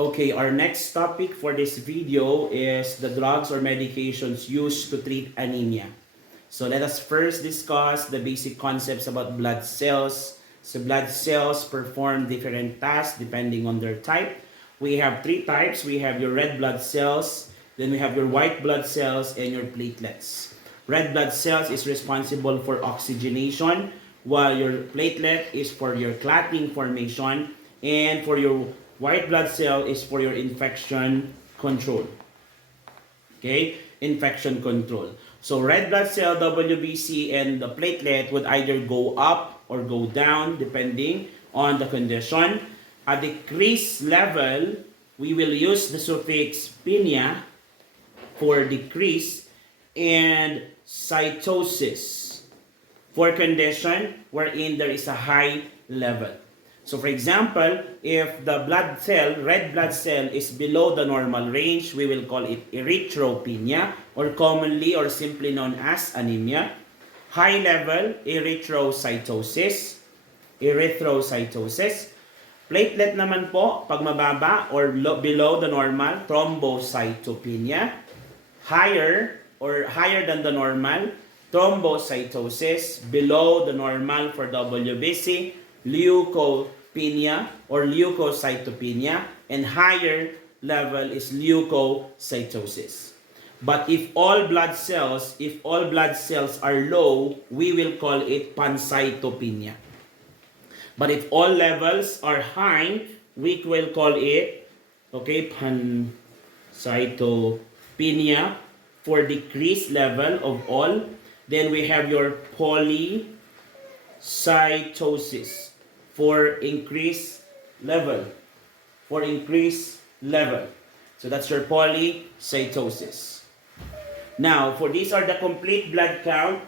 Okay, our next topic for this video is the drugs or medications used to treat anemia. So let us first discuss the basic concepts about blood cells. So blood cells perform different tasks depending on their type. We have three types. We have your red blood cells, then we have your white blood cells, and your platelets. Red blood cells is responsible for oxygenation, while your platelet is for your clotting formation, and for your white blood cell is for your infection control. Okay, infection control. So red blood cell, WBC, and the platelet would either go up or go down depending on the condition. At decreased level, we will use the suffix pinia for decrease and cytosis for condition wherein there is a high level. So for example, if the blood cell, red blood cell is below the normal range, we will call it erythropenia, or commonly or simply known as anemia. High level, erythrocytosis. Erythrocytosis. Platelet naman po, pag mababa or below the normal, thrombocytopenia. Higher or higher than the normal, thrombocytosis. Below the normal for WBC, leukopenia or leukocytopenia, and higher level is leukocytosis. But if all blood cells are low, we will call it pancytopenia. But if all levels are high, we will call it, okay, pancytopenia for decreased level of all. Then we have your polycytosis for increased level. So that's your polycytosis. Now, for these are the complete blood count.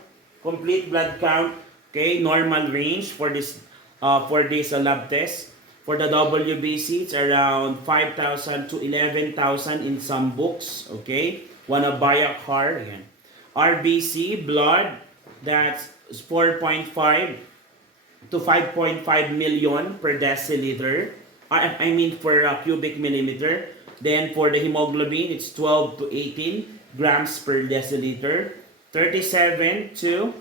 Okay, normal range for this lab test. For the WBC, it's around 5,000 to 11,000 in some books. Okay, wanna buy a car again. RBC blood, that's 4.5 to 5.5 million per deciliter. I mean for cubic millimeter. Then for the hemoglobin, it's 12 to 18 grams per deciliter. 37 to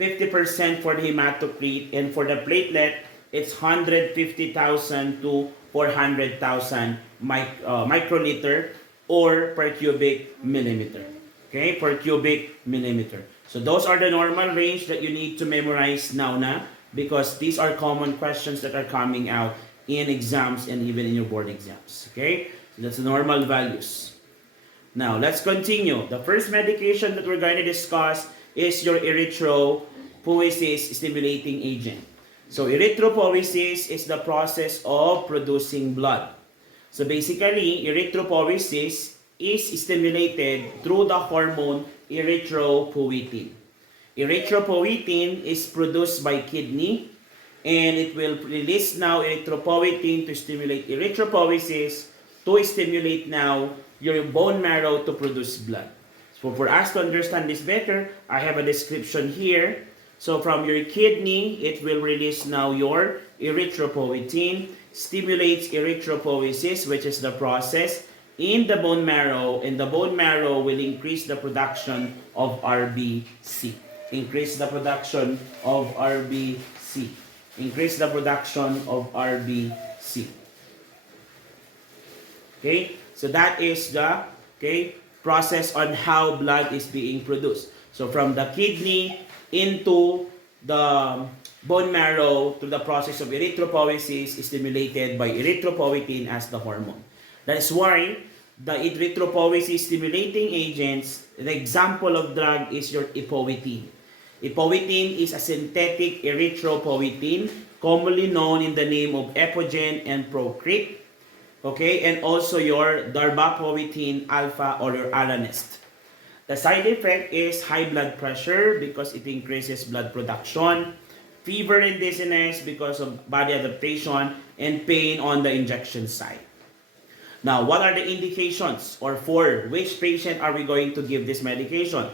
50% for the hematocrit. And for the platelet, it's 150,000 to 400,000 microliter or per cubic millimeter. Okay, per cubic millimeter. So those are the normal range that you need to memorize now because these are common questions that are coming out in exams and even in your board exams. Okay, so that's the normal values. Now, let's continue. The first medication that we're going to discuss is your erythropoiesis stimulating agent. So, erythropoiesis is the process of producing blood. So, basically, erythropoiesis is stimulated through the hormone erythropoietin. Erythropoietin is produced by kidney, and it will release now erythropoietin to stimulate erythropoiesis to stimulate now your bone marrow to produce blood. So for us to understand this better, I have a description here. So from your kidney, it will release now your erythropoietin, stimulates erythropoiesis, which is the process in the bone marrow, and the bone marrow will increase the production of RBC. Increase the production of RBC. Increase the production of RBC. Okay, so that is the process on how blood is being produced. So from the kidney into the bone marrow to the process of erythropoiesis is stimulated by erythropoietin as the hormone. That is why the erythropoiesis stimulating agents, the example of drug is your epoetin. Epoetin is a synthetic erythropoietin, commonly known in the name of Epogen and Procrit. Okay, and also your darbepoetin alpha or your Alanist. The side effect is high blood pressure because it increases blood production, fever and dizziness because of body adaptation, and pain on the injection site. Now, what are the indications, or for which patient are we going to give this medication?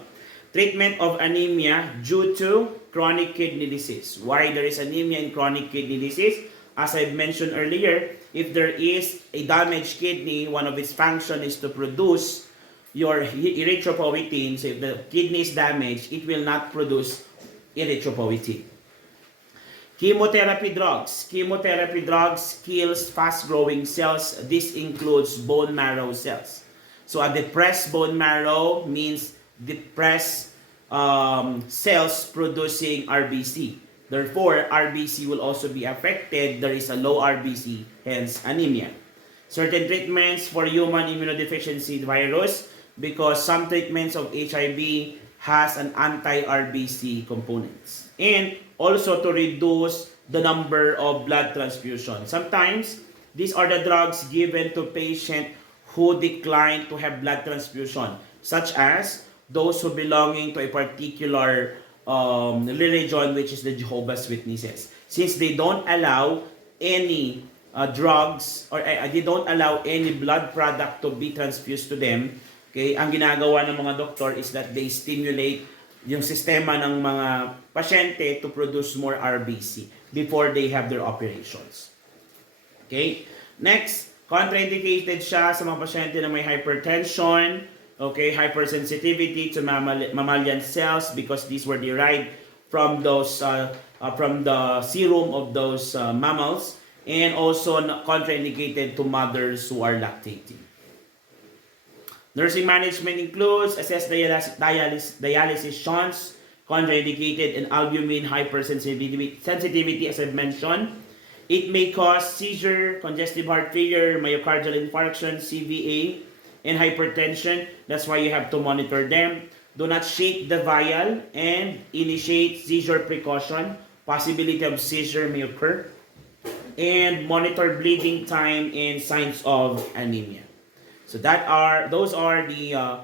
Treatment of anemia due to chronic kidney disease. Why there is anemia in chronic kidney disease? as I mentioned earlier, if there is a damaged kidney, one of its function is to produce your erythropoietin. So if the kidney is damaged, it will not produce erythropoietin. Chemotherapy drugs. Chemotherapy drugs kills fast-growing cells. This includes bone marrow cells. So a depressed bone marrow means depressed cells producing RBC. Therefore, RBC will also be affected. There is a low RBC, hence anemia. Certain treatments for human immunodeficiency virus, because some treatments of HIV has an anti-RBC components. And also to reduce the number of blood transfusions. Sometimes, these are the drugs given to patients who decline to have blood transfusion, such as those who belonging to a particular religion, which is the Jehovah's Witnesses. Since they don't allow any drugs or they don't allow any blood product to be transfused to them, okay, ang ginagawa ng mga doktor is that they stimulate yung sistema ng mga pasyente to produce more RBC before they have their operations. Okay? Next, contraindicated siya sa mga pasyente na may hypertension, okay, hypersensitivity to mammalian cells because these were derived from those from the serum of those mammals, and also contraindicated to mothers who are lactating. Nursing management includes assess dialysis shunts, contraindicated, and albumin hypersensitivity, as I've mentioned. It may cause seizure, congestive heart failure, myocardial infarction, CVA, and hypertension. That's why you have to monitor them. Do not shake the vial and initiate seizure precaution. Possibility of seizure may occur. And monitor bleeding time and signs of anemia. So those are the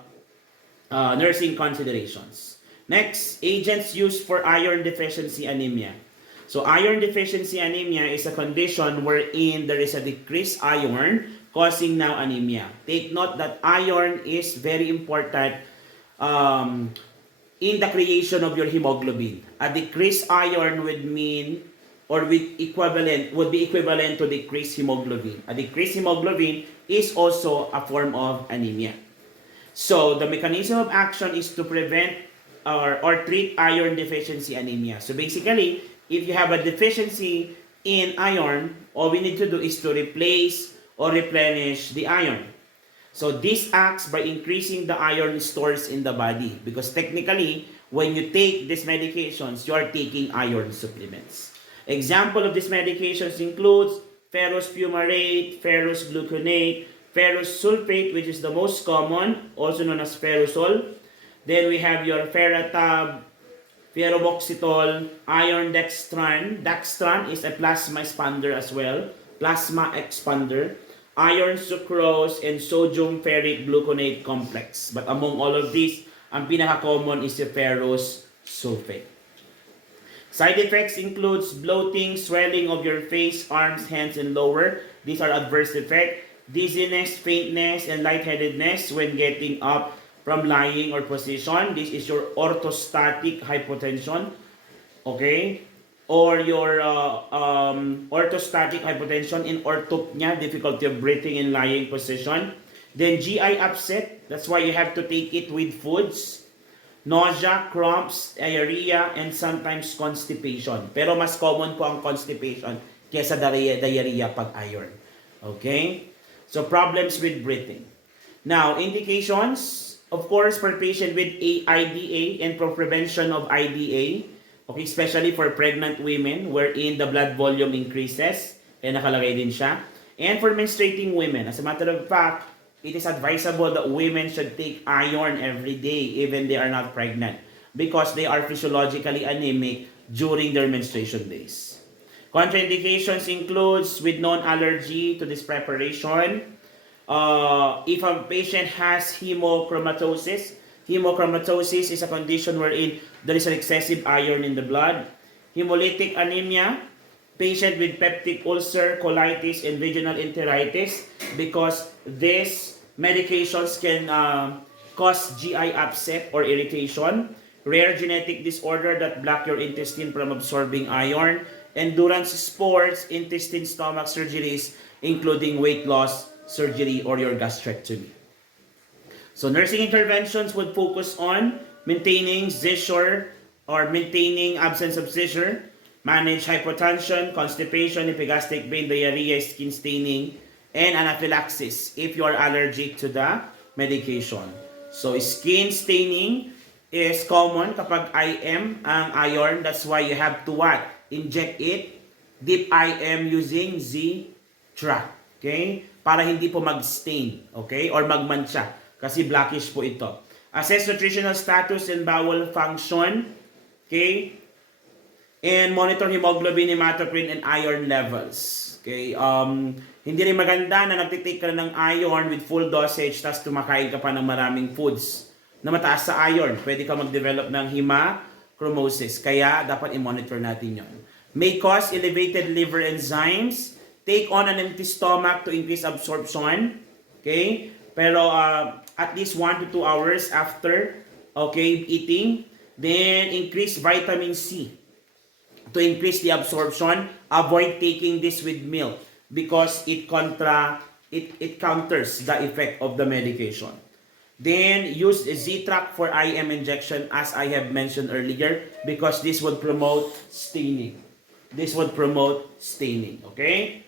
nursing considerations. Next, agents used for iron deficiency anemia. So iron deficiency anemia is a condition wherein there is a decreased iron causing now anemia. Take note that iron is very important in the creation of your hemoglobin. A decreased iron would mean would be equivalent to decreased hemoglobin. A decreased hemoglobin is also a form of anemia. So the mechanism of action is to prevent or treat iron deficiency anemia. So basically, if you have a deficiency in iron, all we need to do is to replace or replenish the iron. So this acts by increasing the iron stores in the body, because technically, when you take these medications, you are taking iron supplements. Example of these medications includes ferrous fumarate, ferrous gluconate, ferrous sulfate, which is the most common, also known as ferrosol. Then we have your ferratab, ferroboxitol, iron dextran. Dextran is a plasma expander as well, plasma expander, iron sucrose, and sodium ferric gluconate complex. But among all of these, ang pinaka-common is the ferrous sulfate. Side effects includes bloating, swelling of your face, arms, hands, and lower. These are adverse effects. Dizziness, faintness, and lightheadedness when getting up from lying or position. This is your orthostatic hypotension. Okay? Or your orthostatic hypotension in orthopnea, difficulty of breathing in lying position. Then GI upset. That's why you have to take it with foods. Nausea, cramps, diarrhea, and sometimes constipation. Pero mas common po ang constipation kesa diarrhea pag iron. Okay? So, problems with breathing. Now, indications, of course, for patient with IDA and for prevention of IDA, okay, especially for pregnant women wherein the blood volume increases, nakalagay din siya. And for menstruating women, as a matter of fact, it is advisable that women should take iron every day even they are not pregnant because they are physiologically anemic during their menstruation days. Contraindications includes with known allergy to this preparation. If a patient has hemochromatosis, hemochromatosis is a condition wherein there is an excessive iron in the blood. Hemolytic anemia, patient with peptic ulcer, colitis, and regional enteritis, because these medications can cause GI upset or irritation. Rare genetic disorder that block your intestine from absorbing iron, endurance sports, intestine stomach surgeries, including weight loss surgery or your gastrectomy. So nursing interventions would focus on maintaining seizure or maintaining absence of seizure, manage hypotension, constipation, epigastric pain, diarrhea, skin staining, and anaphylaxis if you are allergic to the medication. So skin staining is common kapag IM ang iron. That's why you have to what? Inject it, dip IM using Z-track. Okay? Para hindi po mag-stain. Okay? Or magmancha. Kasi blackish po ito. Assess nutritional status and bowel function. Okay? And monitor hemoglobin, hematocrit, and iron levels. Okay? Hindi rin maganda na nagtitake ka ng iron with full dosage tapos tumakain ka pa ng maraming foods na mataas sa iron. Pwede ka mag-develop ng hemachromosis. Kaya dapat i-monitor natin yon. May cause elevated liver enzymes. Take on an empty stomach to increase absorption. Okay? Pero at least 1 to 2 hours after eating. Then increase vitamin C to increase the absorption. Avoid taking this with milk because it counters the effect of the medication. Then use Z-track for IM injection as I have mentioned earlier because this would promote staining. Okay?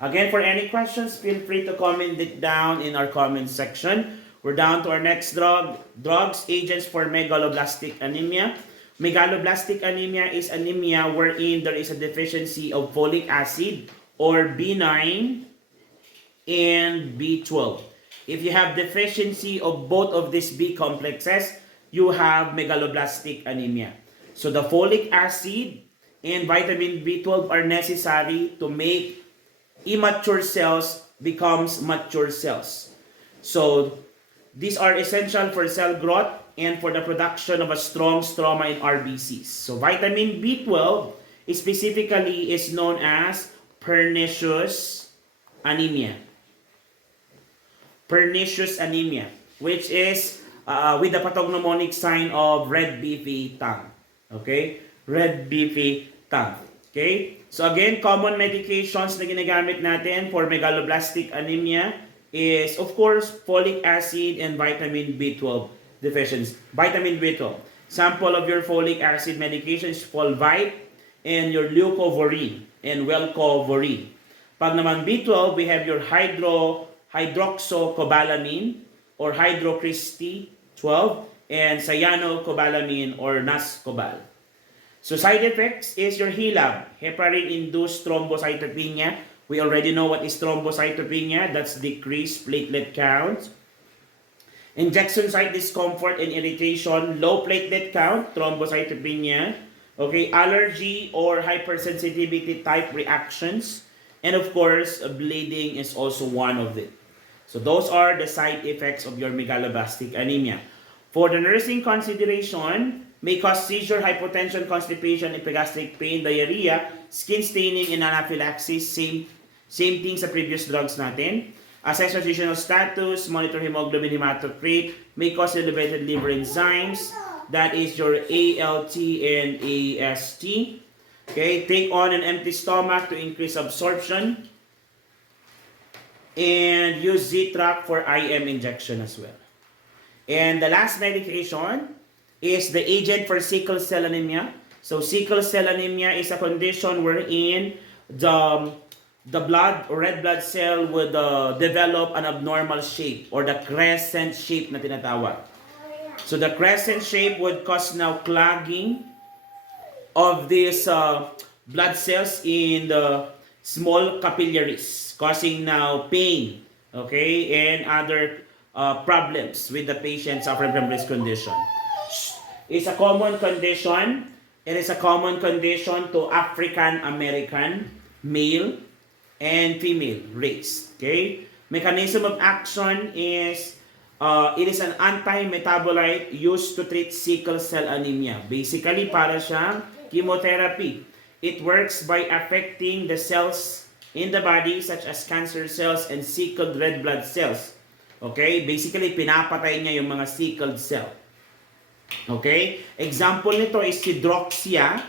Again, for any questions, feel free to comment it down in our comment section. We're down to our next drugs, agents for megaloblastic anemia. Megaloblastic anemia is anemia wherein there is a deficiency of folic acid or B9 and B12. If you have deficiency of both of these B complexes, you have megaloblastic anemia. So the folic acid and vitamin B12 are necessary to make immature cells becomes mature cells. So these are essential for cell growth and for the production of a strong stroma in RBCs. So vitamin B12 specifically is known as pernicious anemia. Pernicious anemia, which is with the pathognomonic sign of red beefy tongue. Okay? Red beefy tongue. Okay? So again, common medications na ginagamit natin for megaloblastic anemia is, of course, folic acid and vitamin B12 deficiency. Vitamin B12. Sample of your folic acid medication is Folvite and your leucovorin and Welcovorin. Pag naman B12, we have your hydroxycobalamin or hydrocristi 12 and cyanocobalamin or Nascobal. So side effects is your HELAB, heparin-induced thrombocytopenia. We already know what is thrombocytopenia. That's decreased platelet count. Injection site discomfort and irritation, low platelet count, thrombocytopenia. Okay, allergy or hypersensitivity type reactions. And of course, bleeding is also one of them. So those are the side effects of your megaloblastic anemia. For the nursing consideration, may cause seizure, hypotension, constipation, epigastric pain, diarrhea, skin staining, and anaphylaxis. Same thing sa previous drugs natin. Assess nutritional status, monitor hemoglobin, hematocrit, may cause elevated liver enzymes. That is your ALT and AST. Okay, take on an empty stomach to increase absorption. And use Z-track for IM injection as well. And the last medication is the agent for sickle cell anemia. So sickle cell anemia is a condition wherein the blood or red blood cell would develop an abnormal shape or the crescent shape na tinatawag. So the crescent shape would cause now clogging of these blood cells in the small capillaries, causing now pain, okay, and other problems with the patient suffering from this condition. It's a common condition. It is a common condition to African American male and female race. Okay? Mechanism of action is it is an anti-metabolite used to treat sickle cell anemia. Basically, para siyang chemotherapy. It works by affecting the cells in the body such as cancer cells and sickled red blood cells. Okay? Basically, pinapatay niya yung mga sickled cell. Okay? Example nito is hydroxia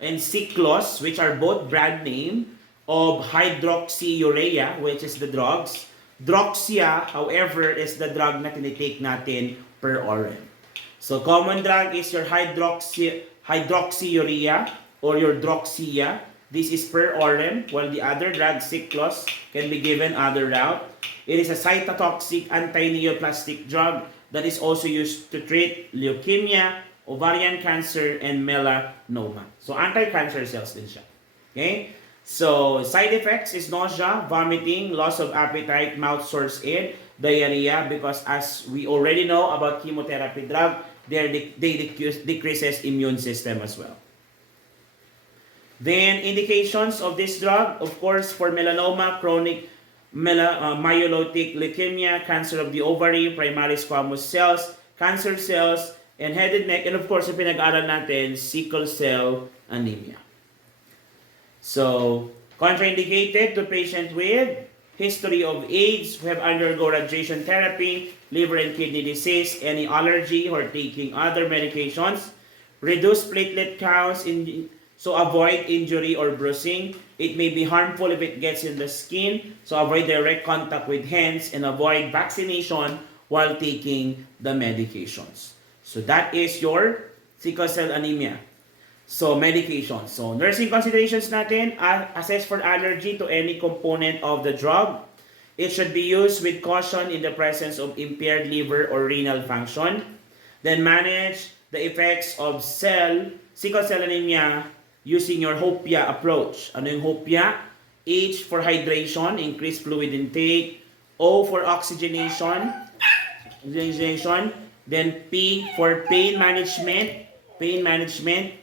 and Ciclos, which are both brand name of hydroxyurea, which is the drugs. Droxia, however, is the drug na tinitake natin per oral. So common drug is your hydroxyurea or your droxia. This is per oral, while the other drug, Ciclos, can be given other route. It is a cytotoxic anti-neoplastic drug that is also used to treat leukemia, ovarian cancer, and melanoma. So anti-cancer cells din siya. Okay? So side effects is nausea, vomiting, loss of appetite, mouth sores, and diarrhea, because as we already know about chemotherapy drug, they decreases immune system as well. Then indications of this drug, of course, for melanoma, chronic myelotic leukemia, cancer of the ovary, primary squamous cells, cancer cells, and head and neck, and of course, yung pinag-aaral natin, sickle cell anemia. So, contraindicated to patient with history of AIDS, who have undergone radiation therapy, liver and kidney disease, any allergy, or taking other medications. Reduce platelet counts, so avoid injury or bruising. It may be harmful if it gets in the skin, so avoid direct contact with hands, and avoid vaccination while taking the medications. So that is your sickle cell anemia. So, medication. So, nursing considerations natin, assess for allergy to any component of the drug. It should be used with caution in the presence of impaired liver or renal function. Then manage the effects of sickle cell anemia using your HOPIA approach. Ano yung HOPIA? H for hydration, increased fluid intake. O for oxygenation. Then P for pain management,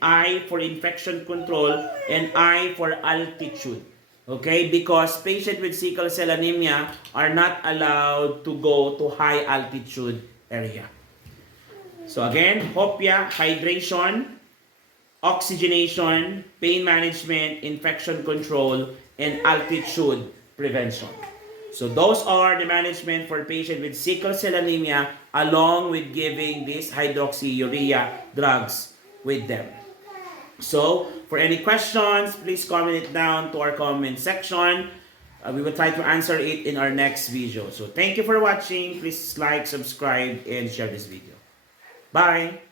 I for infection control, and I for altitude. Okay? Because patients with sickle cell anemia are not allowed to go to high altitude area. So again, HOPIA, hydration, oxygenation, pain management, infection control, and altitude prevention. So those are the management for patient with sickle cell anemia, along with giving these hydroxyurea drugs with them. So for any questions, please comment it down to our comment section. We will try to answer it in our next video. So thank you for watching. Please like, subscribe, and share this video. Bye!